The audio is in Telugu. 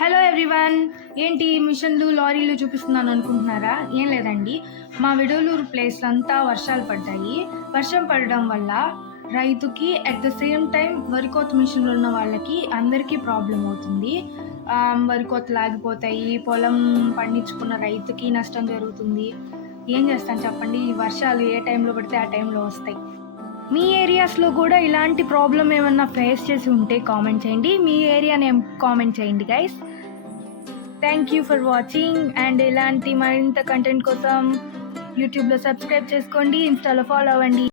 Hello everyone. ఏంటి మిషన్లు లారీలు చూపిస్తున్నాను అనుకుంటున్నారా? ఏం లేదండి, మా విడవలూరు ప్లేస్లో అంతా వర్షాలు పడ్డాయి. వర్షం పడడం వల్ల రైతుకి అట్ ద సేమ్ టైం వరి కోత మిషన్లు ఉన్న వాళ్ళకి అందరికీ ప్రాబ్లం అవుతుంది. వరి కోతలు ఆగిపోతాయి, పొలం పండించుకున్న రైతుకి నష్టం జరుగుతుంది. ఏం చేస్తాను చెప్పండి, ఈ వర్షాలు ఏ టైంలో పడితే ఆ టైంలో వస్తాయి. మీ ఏరియాస్లో కూడా ఇలాంటి ప్రాబ్లం ఏమన్నా ఫేస్ చేసి ఉంటే కామెంట్ చేయండి. మీ ఏరియా నేమ్ కామెంట్ చేయండి guys. Thank you for watching. And ఇలాంటి మరింత కంటెంట్ కోసం యూట్యూబ్లో సబ్స్క్రైబ్ చేసుకోండి, ఇన్స్టాలో ఫాలో అవ్వండి.